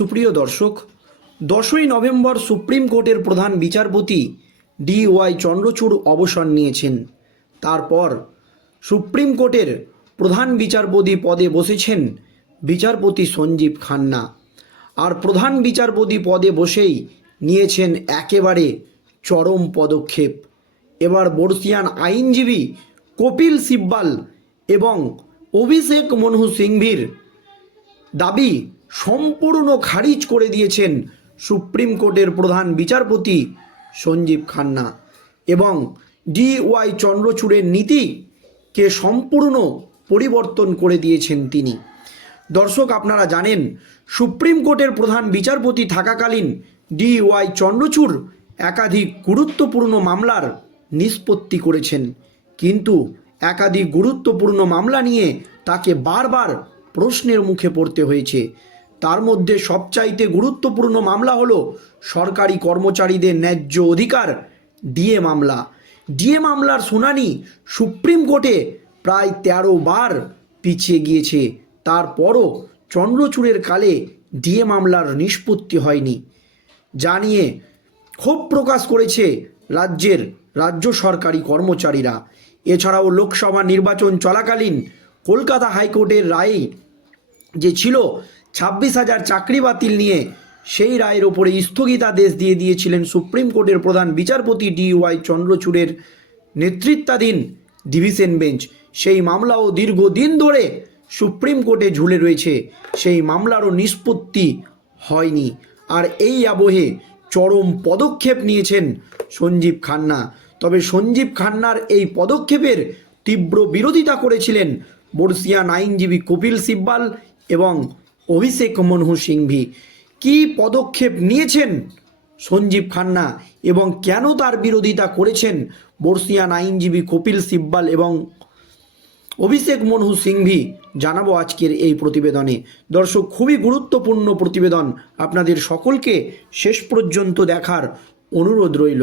সুপ্রিয় দর্শক, দশই নভেম্বর সুপ্রিম কোর্টের প্রধান বিচারপতি ডি ওয়াই চন্দ্রচূড় অবসর নিয়েছেন। তারপর সুপ্রিম কোর্টের প্রধান বিচারপতি পদে বসেছেন বিচারপতি সঞ্জীব খান্না। আর প্রধান বিচারপতি পদে বসেই নিয়েছেন একেবারে চরম পদক্ষেপ। এবার বর্ষিয়ান আইনজীবী কপিল সিব্বাল এবং অভিষেক মনহু সিংভির দাবি সম্পূর্ণ খারিজ করে দিয়েছেন সুপ্রিম কোর্টের প্রধান বিচারপতি সঞ্জীব খান্না এবং ডি ওয়াই চন্দ্রচূড়ের নীতিকে সম্পূর্ণ পরিবর্তন করে দিয়েছেন তিনি। দর্শক, আপনারা জানেন, সুপ্রিম কোর্টের প্রধান বিচারপতি থাকাকালীন ডি ওয়াই চন্দ্রচূড় একাধিক গুরুত্বপূর্ণ মামলার নিষ্পত্তি করেছেন। কিন্তু একাধিক গুরুত্বপূর্ণ মামলা নিয়ে তাকে বারবার প্রশ্নের মুখে পড়তে হয়েছে। তার মধ্যে সবচাইতে গুরুত্বপূর্ণ মামলা হলো সরকারি কর্মচারীদের ন্যায্য অধিকার, ডিএ মামলা। ডিএ মামলার শুনানি সুপ্রিম কোর্টে প্রায় তেরো বার পিছিয়ে গিয়েছে। তারপরও চন্দ্রচূড়ের কালে ডিএ মামলার নিষ্পত্তি হয়নি। যা নিয়ে ক্ষোভ প্রকাশ করেছে রাজ্যের রাজ্য সরকারি কর্মচারীরা। এছাড়াও লোকসভা নির্বাচন চলাকালীন কলকাতা হাইকোর্টের রায়ে যে ছিল ছাব্বিশ হাজার চাকরি বাতিল নিয়ে সেই রায়ের ওপরে স্থগিতাদেশ দিয়ে দিয়েছিলেন সুপ্রিম কোর্টের প্রধান বিচারপতি ডি ওয়াই চন্দ্রচূড়ের নেতৃত্বাধীন ডিভিশন বেঞ্চ। সেই মামলাও দীর্ঘদিন ধরে সুপ্রিম কোর্টে ঝুলে রয়েছে। সেই মামলারও নিষ্পত্তি হয়নি। আর এই আবহে চরম পদক্ষেপ নিয়েছেন সঞ্জীব খান্না। তবে সঞ্জীব খান্নার এই পদক্ষেপের তীব্র বিরোধিতা করেছিলেন বর্ষিয়ান আইনজীবী কপিল সিব্বাল এবং অভিষেক মনহু সিংভি। কি পদক্ষেপ নিয়েছেন সঞ্জীব খান্না এবং কেন তার বিরোধিতা করেছেন বর্ষিয়ান আইনজীবী কপিল সিব্বাল এবং অভিষেক মনহু সিংভি? জানাব আজকের এই প্রতিবেদনে। দর্শক, খুবই গুরুত্বপূর্ণ প্রতিবেদন আপনাদের সকলকে শেষ পর্যন্ত দেখার অনুরোধ রইল।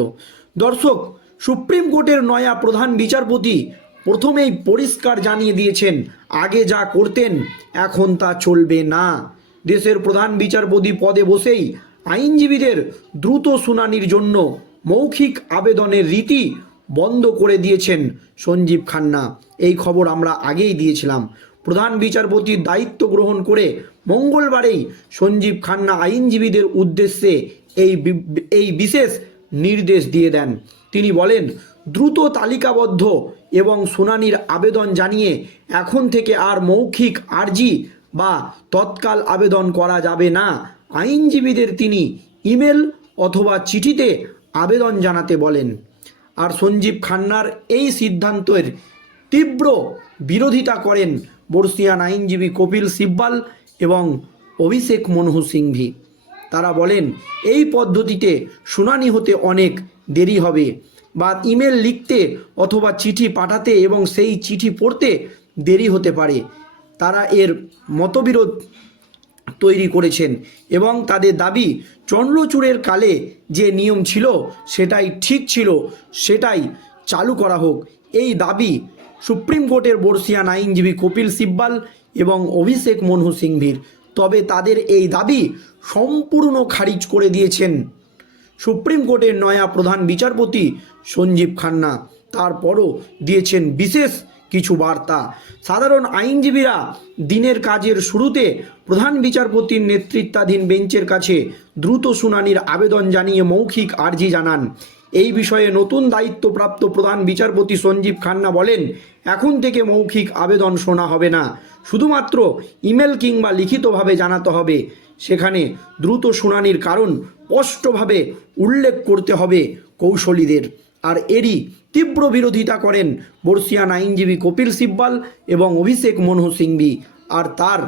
দর্শক, সুপ্রিম কোর্টের নয়া প্রধান বিচারপতি প্রথমেই পরিষ্কার জানিয়ে দিয়েছেন, আগে যা করতেন, এখন তা চলবে না। দেশের প্রধান বিচারপতি পদে বসেই আইনজীবীদের দ্রুত শুনানির জন্য মৌখিক আবেদনের রীতি বন্ধ করে দিয়েছেন সঞ্জীব খান্না। এই খবর আমরা আগেই দিয়েছিলাম। প্রধান বিচারপতির দায়িত্ব গ্রহণ করে মঙ্গলবারেই সঞ্জীব খান্না আইনজীবীদের উদ্দেশ্যে এই এই বিশেষ নির্দেশ দিয়ে দেন। তিনি বলেন দ্রুত তালিকাবদ্ধ এবং শুনানির আবেদন জানিয়ে এখন থেকে আর মৌখিক আর্জি বা তৎকাল আবেদন করা যাবে না। আইনজীবীদের তিনি ইমেল অথবা চিঠিতে আবেদন জানাতে বলেন। আর সঞ্জীব খান্নার এই সিদ্ধান্তের তীব্র বিরোধিতা করেন বর্ষিয়ান আইনজীবী কপিল সিব্বাল এবং অভিষেক মনহু সিংভি। তারা বলেন, এই পদ্ধতিতে শুনানি হতে অনেক দেরি হবে। বা ইমেল লিখতে অথবা চিঠি পাঠাতে এবং সেই চিঠি পড়তে দেরি হতে পারে। তারা এর মতবিরোধ তৈরি করেছেন এবং তাদের দাবি, চন্দ্রচূড়ের কালে যে নিয়ম ছিল সেটাই ঠিক ছিল, সেটাই চালু করা হোক। এই দাবি সুপ্রিম কোর্টের বর্ষিয়ান আইনজীবী কপিল সিব্বাল এবং অভিষেক মনহু সিংভির। তবে তাদের এই দাবি সম্পূর্ণ খারিজ করে দিয়েছেন। সুপ্রিম কোর্টের নয়া প্রধান বিচারপতি সঞ্জীব খান্না। তারপরও দিয়েছেন বিশেষ কিছু বার্তা। সাধারণ আইনজীবীরা দিনের কাজের শুরুতে প্রধান বিচারপতির নেতৃত্বাধীন বেঞ্চের কাছে দ্রুত শুনানির আবেদন জানিয়ে মৌখিক আর্জি জানান। এই বিষয়ে নতুন দায়িত্বপ্রাপ্ত প্রধান বিচারপতি সঞ্জীব খান্না বলেন, এখন থেকে মৌখিক আবেদন শোনা হবে না। শুধুমাত্র ইমেল কিংবা লিখিতভাবে জানাতে হবে। সেখানে দ্রুত শুনানির কারণ স্পষ্টভাবে উল্লেখ করতে হবে কৌশলীদের। আর এরই তীব্র বিরোধিতা করেন বর্ষিয়ান আইনজীবী কপিল সিব্বাল এবং অভিষেক মনহু সিংভি। আর তার,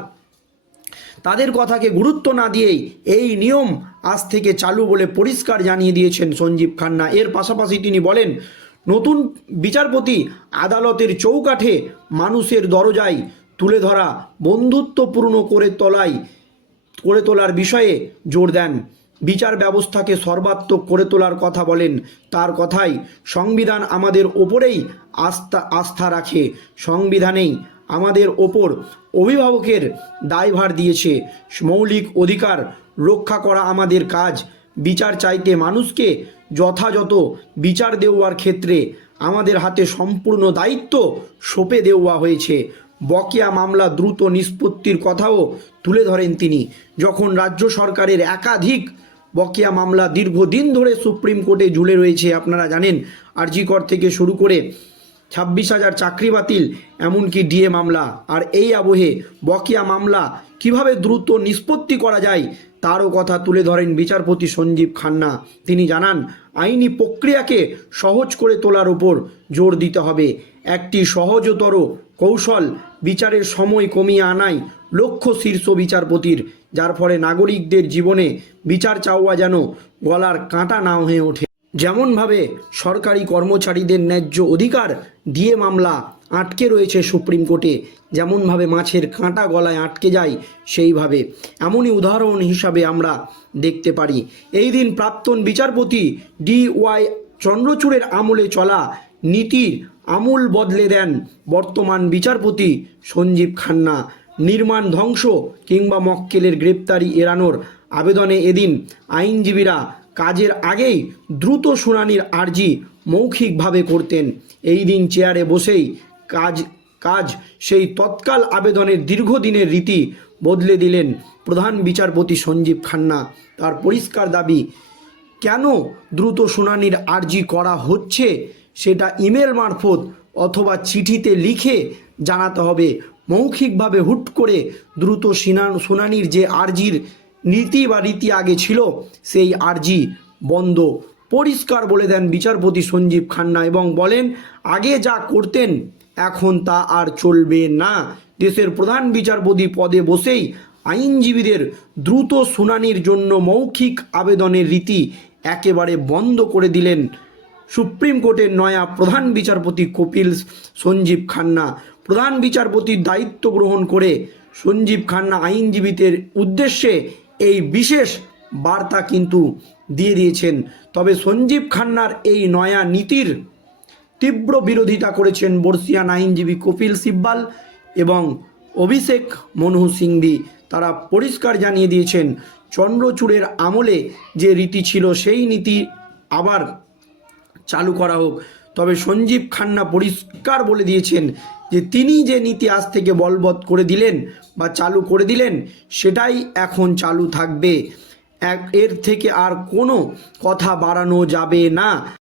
তাদের কথাকে গুরুত্ব না দিয়েই এই নিয়ম আজ থেকে চালু বলে পরিষ্কার জানিয়ে দিয়েছেন সঞ্জীব খান্না। এর পাশাপাশি তিনি বলেন, নতুন বিচারপতি আদালতের চৌকাঠে মানুষের দরজায় তুলে ধরা বন্ধুত্বপূর্ণ করে তোলাই, করে তোলার বিষয়ে জোর দেন। বিচার ব্যবস্থাকে সর্বাত্মক করে তোলার কথা বলেন। তার কথাই, সংবিধান আমাদের ওপরেই আস্থা আস্থা রাখে। সংবিধানেই আমাদের ওপর অভিভাবকের দায়ভার দিয়েছে। মৌলিক অধিকার রক্ষা করা আমাদের কাজ। বিচার চাইতে মানুষকে যথাযথ বিচার দেওয়ার ক্ষেত্রে আমাদের হাতে সম্পূর্ণ দায়িত্ব সঁপে দেওয়া হয়েছে। বকেয়া মামলা দ্রুত নিষ্পত্তির কথাও তুলে ধরেন তিনি। যখন রাজ্য সরকারের একাধিক বকেয়া মামলা দীর্ঘদিন ধরে সুপ্রিম কোর্টে ঝুলে রয়েছে, আপনারা জানেন। আরজিকর থেকে শুরু করে ছাব্বিশ হাজার চাকরি বাতিল, এমনকি ডিএ মামলা। আর এই আবহে বকেয়া মামলা কীভাবে দ্রুত নিষ্পত্তি করা যায়, তারও কথা তুলে ধরেন বিচারপতি সঞ্জীব খান্না। তিনি জানান, আইনি প্রক্রিয়াকে সহজ করে তোলার ওপর জোর দিতে হবে। একটি সহজতর কৌশল বিচারের সময় কমিয়ে আনাই লক্ষ্য শীর্ষ বিচারপতির যার ফলে নাগরিকদের জীবনে বিচার চাওয়া যেন গলার কাঁটা না হয়ে ওঠে। যেমনভাবে সরকারি কর্মচারীদের ন্যায্য অধিকার দিয়ে মামলা আটকে রয়েছে সুপ্রিম কোর্টে, যেমনভাবে মাছের কাঁটা গলায় আটকে যায় সেইভাবে। এমনই উদাহরণ হিসাবে আমরা দেখতে পারি। এই দিন প্রাক্তন বিচারপতি ডি ওয়াই চন্দ্রচূড়ের আমলে চলা নীতির আমূল বদলে দেন বর্তমান বিচারপতি সঞ্জীব খান্না। নির্মাণ ধ্বংস কিংবা মক্কেলের গ্রেপ্তারি এড়ানোর আবেদনে এদিন আইনজীবীরা কাজের আগেই দ্রুত শুনানির আর্জি মৌখিকভাবে করতেন। এই দিন চেয়ারে বসেই কাজ কাজ সেই তৎকাল আবেদনের দীর্ঘদিনের রীতি বদলে দিলেন প্রধান বিচারপতি সঞ্জীব খান্না। তার পরিষ্কার দাবি, কেন দ্রুত শুনানির আর্জি করা হচ্ছে সেটা ইমেল মারফত অথবা চিঠিতে লিখে জানাতে হবে। মৌখিকভাবে হুট করে দ্রুত সিনা- শুনানির যে আর্জির নীতি বা রীতি আগে ছিল, সেই আর্জি বন্ধ। পরিষ্কার বলে দেন বিচারপতি সঞ্জীব খান্না এবং বলেন, আগে যা করতেন, এখন তা আর চলবে না। দেশের প্রধান বিচারপতি পদে বসেই আইনজীবীদের দ্রুত শুনানির জন্য মৌখিক আবেদনের রীতি একেবারে বন্ধ করে দিলেন সুপ্রিম কোর্টের নয়া প্রধান বিচারপতি কপিল সঞ্জীব খান্না। প্রধান বিচারপতির দায়িত্ব গ্রহণ করে সঞ্জীব খান্না আইনজীবীদের উদ্দেশ্যে এই বিশেষ বার্তা কিন্তু দিয়ে দিয়েছেন। তবে সঞ্জীব খান্নার এই নয়া নীতির তীব্র বিরোধিতা করেছেন বর্ষিয়ান আইনজীবী কপিল সিব্বাল এবং অভিষেক মনহু সিংভি। তারা পরিষ্কার জানিয়ে দিয়েছেন, চন্দ্রচূড়ের আমলে যে রীতি ছিল সেই নীতি আবার চালু করা হোক। তবে সঞ্জীব খান্না পরিষ্কার বলে দিয়েছেন যে তিনি যে নীতি আজ থেকে বলবৎ করে দিলেন বা চালু করে দিলেন, সেটাই এখন চালু থাকবে। এক, এর থেকে আর কোনো কথা বাড়ানো যাবে না।